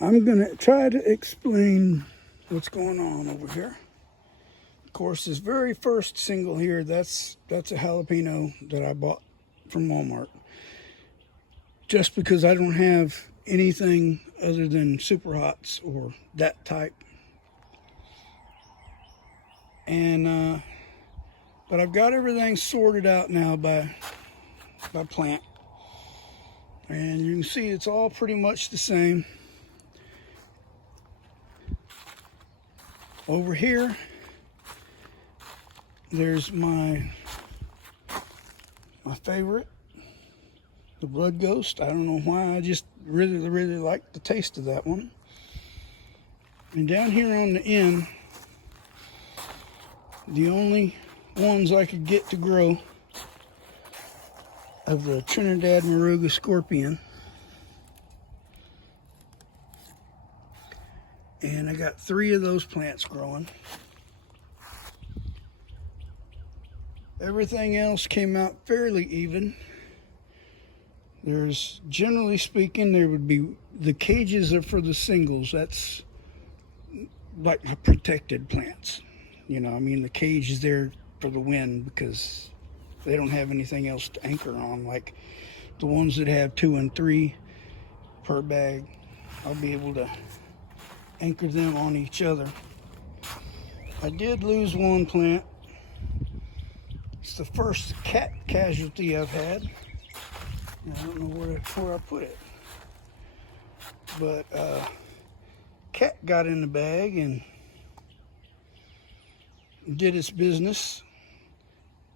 I'm going to try to explain what's going on over here. Of course, this very first single here, that's a jalapeno that I bought from Walmart. Just because I don't have anything other than super hots or that type. And but I've got everything sorted out now by plant. And you can see it's all pretty much the same. Over here, there's my favorite, the Blood Ghost. I don't know why, I just really like the taste of that one. And down here on the end, the only ones I could get to grow of the Trinidad Maruga Scorpion. And I got 3 of those plants growing. Everything else came out fairly even. There's, generally speaking, there would be, the cages are for the singles. That's like my protected plants. You know, I mean, the cage is there for the wind because they don't have anything else to anchor on. Like the ones that have 2 and 3 per bag, I'll be able to anchor them on each other. I did lose one plant. It's the first cat casualty I've had. I don't know where I put it. But cat got in the bag and did its business.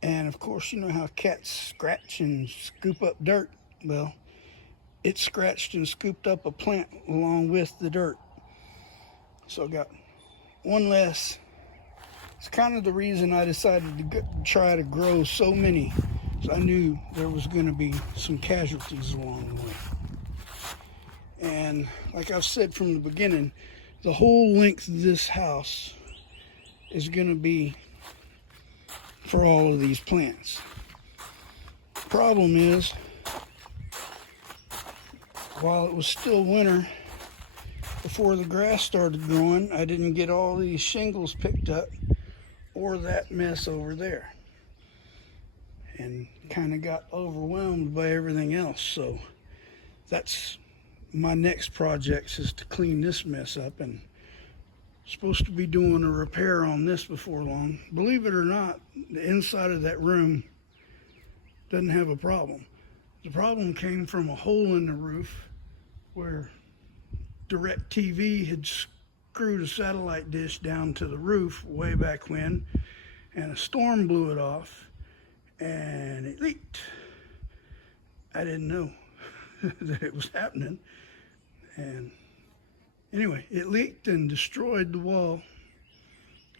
And of course, you know how cats scratch and scoop up dirt. Well, it scratched and scooped up a plant along with the dirt. So I got one less. It's kind of the reason I decided to try to grow so many. So I knew there was going to be some casualties along the way. And like I've said from the beginning, the whole length of this house is going to be for all of these plants. Problem is, while it was still winter, before the grass started growing, I didn't get all these shingles picked up or that mess over there, and kind of got overwhelmed by everything else. So that's my next project, is to clean this mess up, and supposed to be doing a repair on this before long. Believe it or not, the inside of that room doesn't have a problem. The problem came from a hole in the roof where DirecTV had screwed a satellite dish down to the roof way back when, and a storm blew it off and it leaked. I didn't know that it was happening. And anyway, it leaked and destroyed the wall,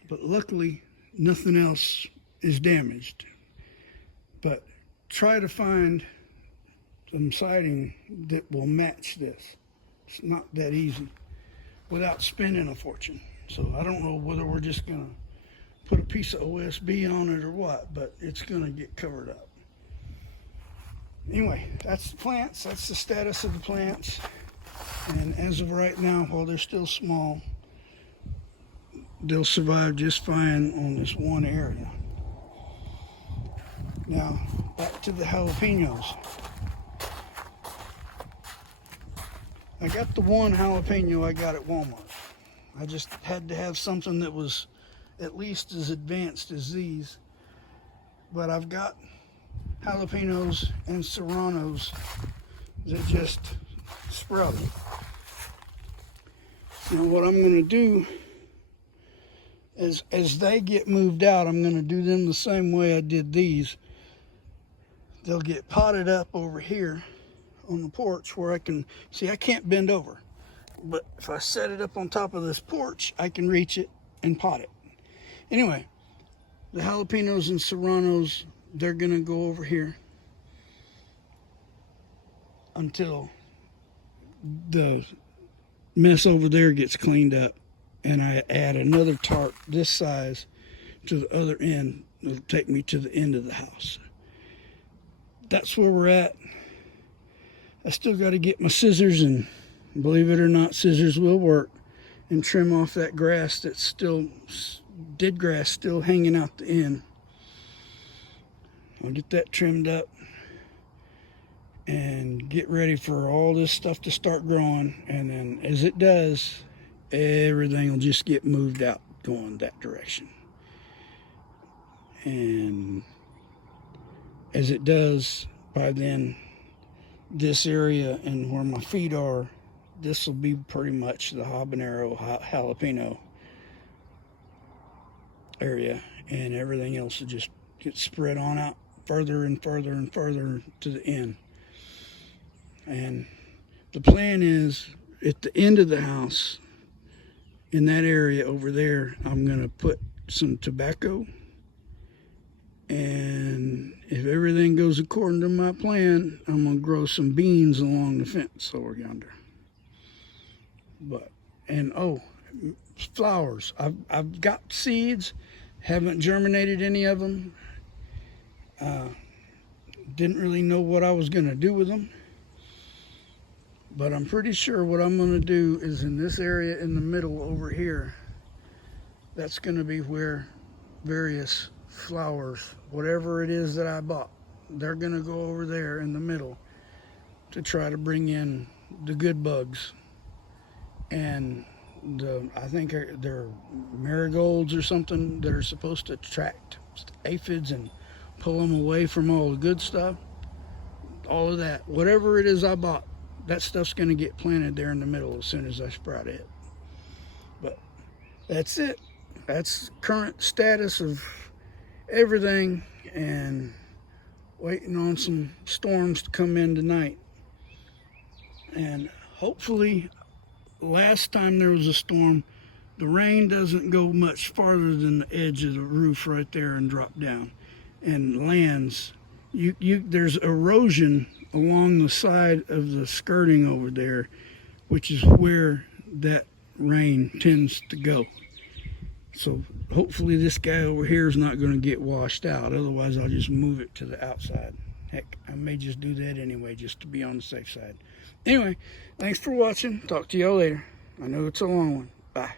but luckily nothing else is damaged. But try to find some siding that will match this. It's not that easy without spending a fortune. So I don't know whether we're just gonna put a piece of OSB on it or what, but it's gonna get covered up. Anyway, that's the plants. That's the status of the plants. And as of right now, while they're still small, they'll survive just fine on this one area. Now, back to the jalapenos. I got the one jalapeno I got at Walmart. I just had to have something that was at least as advanced as these. But I've got jalapenos and serranos that just sprouted. Now what I'm going to do is, as they get moved out, I'm going to do them the same way I did these. They'll get potted up over here on the porch where I can see. I can't bend over, but if I set it up on top of this porch, I can reach it and pot it. Anyway, the jalapenos and serranos, they're gonna go over here until the mess over there gets cleaned up, and I add another tarp this size to the other end. It'll take me to the end of the house. That's where we're at. I still got to get my scissors and believe it or not, scissors will work, and trim off that grass that's still, dead grass still hanging out the end. I'll get that trimmed up and get ready for all this stuff to start growing. And then as it does, everything will just get moved out going that direction. And as it does, by then, this area and where my feet are, this will be pretty much the habanero, jalapeno area, and everything else will just get spread on out further and further and further to the end. And the plan is, at the end of the house, in that area over there, I'm going to put some tobacco, and if everything goes according to my plan, I'm going to grow some beans along the fence over yonder. But, and oh, flowers. I've got seeds, haven't germinated any of them. Didn't really know what I was going to do with them. But I'm pretty sure what I'm going to do is in this area in the middle over here, that's going to be where various flowers, whatever it is that I bought, they're going to go over there in the middle to try to bring in the good bugs. And I think they're marigolds or something that are supposed to attract aphids and pull them away from all the good stuff. All of that, whatever it is I bought, that stuff's going to get planted there in the middle as soon as I sprout it. But that's it. That's current status of everything, and waiting on some storms to come in tonight. And hopefully, last time there was a storm, the rain doesn't go much farther than the edge of the roof right there and drop down and lands. There's erosion along the side of the skirting over there, which is where that rain tends to go. So hopefully this guy over here is not going to get washed out. Otherwise, I'll just move it to the outside. Heck, I may just do that anyway, just to be on the safe side. Anyway, thanks for watching. Talk to y'all later. I know it's a long one. Bye.